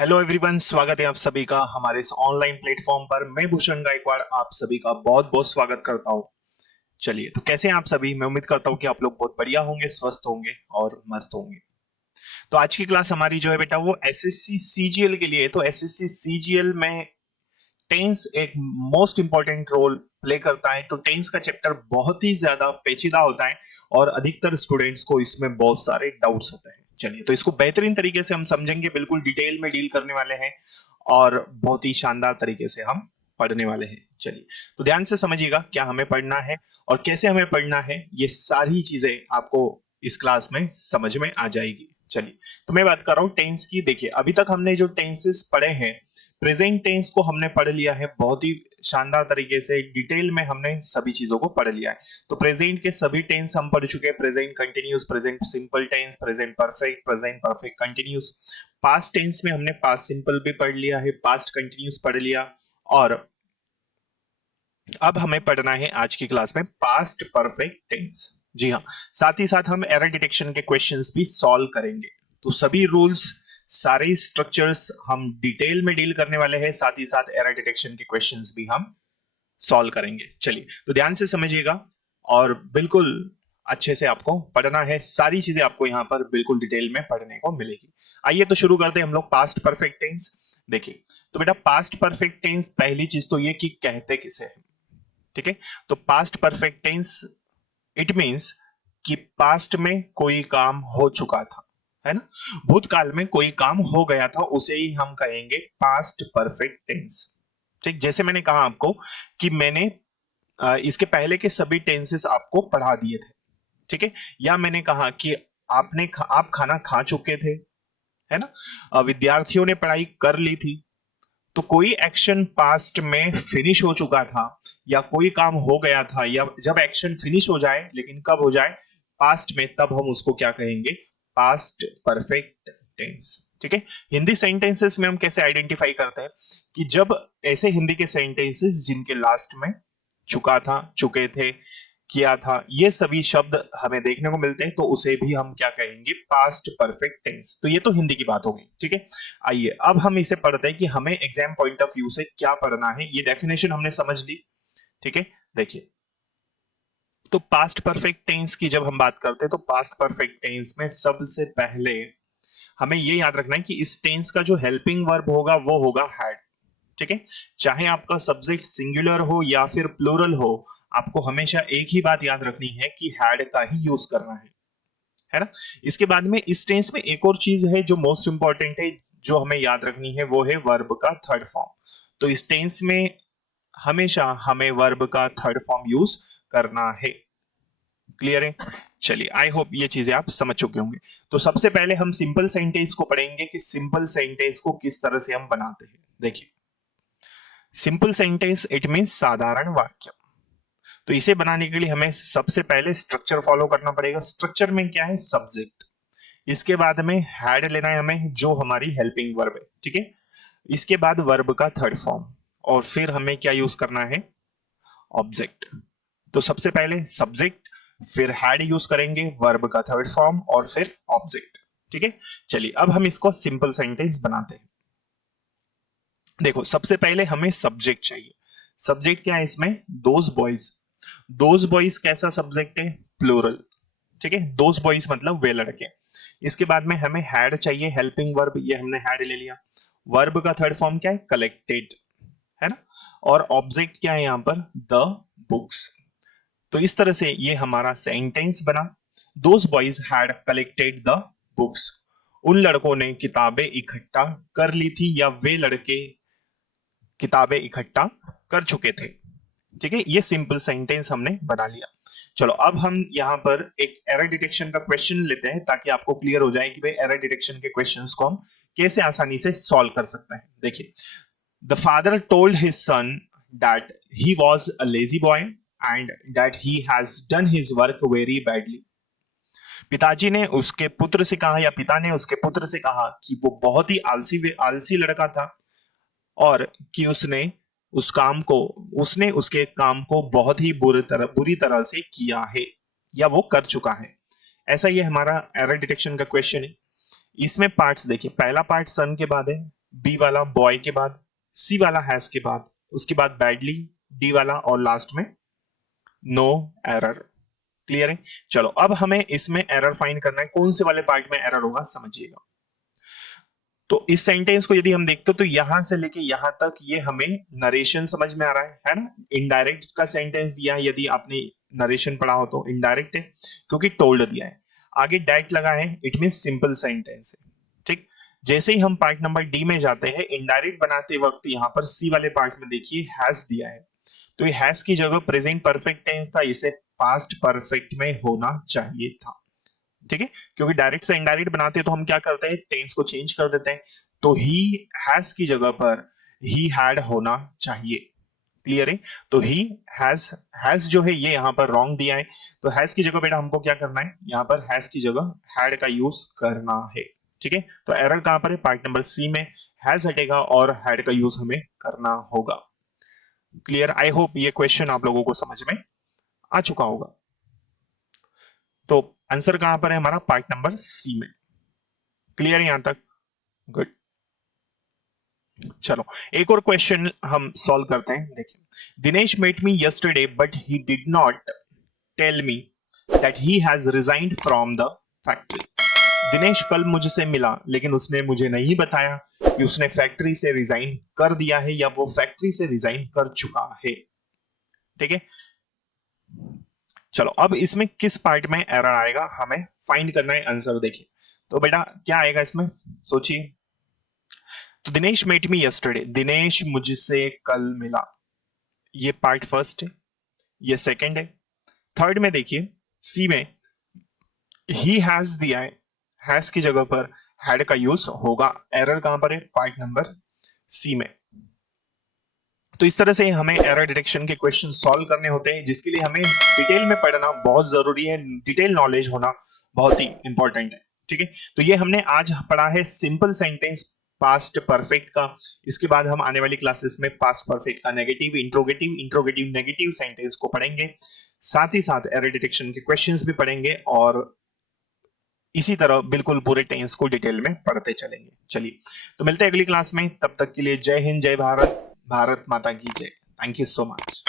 Hello everyone, स्वागत है आप सभी का हमारे इस ऑनलाइन प्लेटफॉर्म पर। मैं भूषण गायकवाड़ आप सभी का बहुत बहुत स्वागत करता हूँ। चलिए, तो कैसे हैं आप सभी? मैं उम्मीद करता हूँ कि आप लोग बहुत बढ़िया होंगे, स्वस्थ होंगे और मस्त होंगे। तो आज की क्लास हमारी जो है बेटा वो एसएससी सीजीएल के लिए है। तो एसएससी सीजीएल में टेंस एक मोस्ट इंपॉर्टेंट रोल प्ले करता है। तो टेंस का चैप्टर बहुत ही ज्यादा पेचीदा होता है और अधिकतर स्टूडेंट्स को इसमें बहुत सारे डाउट्स होते हैं। चलिए, तो इसको बेहतरीन तरीके से हम समझेंगे, बिल्कुल डिटेल में डील करने वाले हैं और बहुत ही शानदार तरीके से हम पढ़ने वाले हैं। चलिए, तो ध्यान से समझिएगा क्या हमें पढ़ना है और कैसे हमें पढ़ना है। ये सारी चीजें आपको इस क्लास में समझ में आ जाएगी। चलिए, तो मैं बात कर रहा हूँ टेंस की। देखिए, अभी तक हमने जो टेंसेस पढ़े हैं, प्रेजेंट टेंस को हमने पढ़ लिया है बहुत ही शानदार तरीके से, डिटेल में हमने सभी चीजों को पढ़ लिया है। तो प्रेजेंट के सभी टेंस हम पढ़ चुके हैं। Present continuous, present simple tense, present perfect, present perfect continuous. Past tense में हमने पास्ट सिंपल भी पढ़ लिया है, पास्ट कंटिन्यूस पढ़ लिया। और अब हमें पढ़ना है आज की क्लास में पास्ट परफेक्ट टेंस। जी हाँ, साथ ही साथ हम एरर डिटेक्शन के क्वेश्चंस भी सॉल्व करेंगे। तो सभी रूल्स, सारे स्ट्रक्चर्स हम डिटेल में डील करने वाले हैं। साथ ही साथ एरर डिटेक्शन के क्वेश्चंस भी हम सॉल्व करेंगे। चलिए, तो ध्यान से समझिएगा और बिल्कुल अच्छे से आपको पढ़ना है। सारी चीजें आपको यहाँ पर बिल्कुल डिटेल में पढ़ने को मिलेगी। आइए तो शुरू करते हैं हम लोग पास्ट परफेक्ट टेंस। देखिए, तो बेटा पास्ट परफेक्ट टेंस पहली चीज तो ये कि कहते किसे हैं। ठीक है, तो past perfect tense it means कि पास्ट में कोई काम हो चुका था, है ना। भूतकाल में कोई काम हो गया था, उसे ही हम कहेंगे पास्ट परफेक्ट टेंस। ठीक, जैसे मैंने कहा आपको कि मैंने इसके पहले के सभी टेंसेस आपको पढ़ा दिए थे। ठीक है, या मैंने कहा कि आप खाना खा चुके थे, है ना। विद्यार्थियों ने पढ़ाई कर ली थी। तो कोई एक्शन पास्ट में फिनिश हो चुका था या कोई काम हो गया था, या जब एक्शन फिनिश हो जाए, लेकिन कब हो जाए? पास्ट में, तब हम उसको क्या कहेंगे? Past perfect tense. ठीक है, हिंदी सेंटेंसेस में हम कैसे आइडेंटिफाई करते हैं कि जब ऐसे हिंदी के सेंटेंसेस जिनके लास्ट में चुका था, चुके थे, किया था, ये सभी शब्द हमें देखने को मिलते हैं, तो उसे भी हम क्या कहेंगे? Past perfect tense. तो ये तो हिंदी की बात होगी। ठीक है, आइए अब हम इसे पढ़ते हैं कि हमें एग्जाम पॉइंट ऑफ व्यू से क्या पढ़ना है। ये डेफिनेशन हमने समझ ली। ठीक है, देखिए, तो पास्ट परफेक्ट टेंस की जब हम बात करते हैं, तो पास्ट परफेक्ट टेंस में सबसे पहले हमें ये याद रखना है कि इस टेंस का जो हेल्पिंग वर्ब होगा वो होगा हैड। ठीक है, चाहे आपका सब्जेक्ट सिंगुलर हो या फिर प्लूरल हो, आपको हमेशा एक ही बात याद रखनी है कि हैड का ही यूज करना है ना। इसके बाद में इस टेंस में एक और चीज है जो मोस्ट इंपॉर्टेंट है, जो हमें याद रखनी है, वो है वर्ब का थर्ड फॉर्म। तो इस टेंस में हमेशा हमें वर्ब का थर्ड फॉर्म यूज करना है। क्लियर है? चलिए, आई होप ये चीजें आप समझ चुके होंगे। तो सबसे पहले हम सिंपल सेंटेंस को पढ़ेंगे कि सिंपल सेंटेंस को किस तरह से हम बनाते हैं। देखिए, सिंपल सेंटेंस इट मींस साधारण वाक्य। तो इसे बनाने के लिए हमें सबसे पहले स्ट्रक्चर फॉलो करना पड़ेगा। स्ट्रक्चर में क्या है? सब्जेक्ट। इसके बाद में हैड लेना है हमें, जो हमारी हेल्पिंग वर्ब है। ठीक है, इसके बाद वर्ब का थर्ड फॉर्म, और फिर हमें क्या यूज करना है? ऑब्जेक्ट। तो सबसे पहले सब्जेक्ट, फिर हैड यूज करेंगे, वर्ब का थर्ड फॉर्म और फिर ऑब्जेक्ट। ठीक है, चलिए अब हम इसको सिंपल सेंटेंस बनाते हैं। देखो, सबसे पहले हमें सब्जेक्ट चाहिए। सब्जेक्ट क्या है इसमें? Those boys. दोज बॉयज कैसा सब्जेक्ट है? प्लूरल। ठीक है, दोज बॉयज मतलब वे लड़के। इसके बाद में हमें हैड चाहिए, हेल्पिंग वर्ब, ये हमने हैड ले लिया। वर्ब का थर्ड फॉर्म क्या है? कलेक्टेड, है ना। और ऑब्जेक्ट क्या है यहां पर? The books. तो इस तरह से ये हमारा सेंटेंस बना। Those boys had collected the books. उन लड़कों ने किताबें इकट्ठा कर ली थी, या वे लड़के किताबें इकट्ठा कर चुके थे। ठीक है, ये सिंपल सेंटेंस हमने बना लिया। चलो, अब हम यहां पर एक एरर डिटेक्शन का क्वेश्चन लेते हैं, ताकि आपको क्लियर हो जाए कि भाई एरर डिटेक्शन के क्वेश्चंस को हम कैसे आसानी से सॉल्व कर सकते हैं। देखिए, the father told his son that he was a lazy boy and that he has done his work very badly. पिताजी ने उसके पुत्र से कहा, या पिता ने उसके पुत्र से कहा कि वो बहुत ही आलसी आलसी लड़का था, और कि उसने उसके काम को बहुत ही बुरी तरह से किया है, या वो कर चुका है। ऐसा ये हमारा एरर डिटेक्शन का क्वेश्चन है। इसमें पार्ट्स देखिए, पहला पार्ट सन के बाद है, बी वाला बॉय के बाद, सी वाला हैज के बाद, उसके बाद बैडली, डी वाला और लास्ट में नो एरर। क्लियर है? चलो अब हमें इसमें एरर फाइंड करना है, कौन से वाले पार्ट में एरर होगा समझिएगा। तो इस सेंटेंस को यदि हम देखते तो यहां से लेके यहां तक ये हमें नरेशन समझ में आ रहा है ना? इनडायरेक्ट का सेंटेंस दिया है, यदि आपने नरेशन पढ़ा हो तो इनडायरेक्ट है क्योंकि टोल्ड दिया है। आगे डैट लगा है, इट मीन सिंपल सेंटेंस है। ठीक, जैसे ही हम पार्ट नंबर डी में जाते हैं, इनडायरेक्ट बनाते वक्त यहाँ पर सी वाले पार्ट में देखिए हैज दिया है, तो ये हैज की जगह प्रेजेंट परफेक्ट टेंस था, इसे पास्ट परफेक्ट में होना चाहिए था। ठीक है, क्योंकि डायरेक्ट से इनडायरेक्ट बनाते हैं तो हम क्या करते हैं, टेंस को चेंज कर देते हैं, तो ही हैज की जगह पर ही हैड होना चाहिए। क्लियर है? तो ही हैज जो है ये यहाँ पर रॉन्ग दिया है, तो हैज की जगह बेटा हमको क्या करना है, यहाँ पर हैज की जगह हैड का यूज करना है। ठीक है, तो एरर कहां पर है, पार्ट नंबर सी में हैज हटेगा और हैड का यूज हमें करना होगा। क्लियर? आई होप ये क्वेश्चन आप लोगों को समझ में आ चुका होगा। तो आंसर कहां पर है हमारा, पार्ट नंबर सी में। क्लियर है यहां तक? गुड। चलो एक और क्वेश्चन हम सॉल्व करते हैं। देखिए, Dinesh met me yesterday but he did not tell me that he has resigned from the factory. Dinesh कल मुझसे मिला लेकिन उसने मुझे नहीं बताया कि उसने फैक्ट्री से रिजाइन कर दिया है या वो फैक्ट्री से रिजाइन कर चुका है। ठीक है, चलो अब इसमें किस पार्ट में एरर आएगा हमें फाइंड करना है। आंसर देखिए, तो बेटा क्या आएगा इसमें, सोचिए। तो Dinesh met me yesterday, Dinesh मुझसे कल मिला, ये पार्ट फर्स्ट है, ये सेकंड है। थर्ड में देखिए सी में ही हैज दिया है, हैज की जगह पर हैड का यूज होगा। एरर कहां पर है, पार्ट नंबर सी में। तो इस तरह से हमें एरर डिटेक्शन के क्वेश्चन सॉल्व करने होते हैं, जिसके लिए हमें डिटेल में पढ़ना बहुत जरूरी है, डिटेल नॉलेज होना बहुत ही इंपॉर्टेंट है। ठीक है, तो ये हमने आज पढ़ा है सिंपल सेंटेंस पास्ट परफेक्ट का। इसके बाद हम आने वाली क्लासेस में पास्ट परफेक्ट का नेगेटिव, इंट्रोगेटिव नेगेटिव सेंटेंस को पढ़ेंगे, साथ ही साथ एरर डिटेक्शन के क्वेश्चंस भी पढ़ेंगे और इसी तरह बिल्कुल पूरे टेंस को डिटेल में पढ़ते चलेंगे। चलिए, तो मिलते हैं अगली क्लास में, तब तक के लिए जय हिंद, जय भारत, भारत माता की जय। Thank you so much.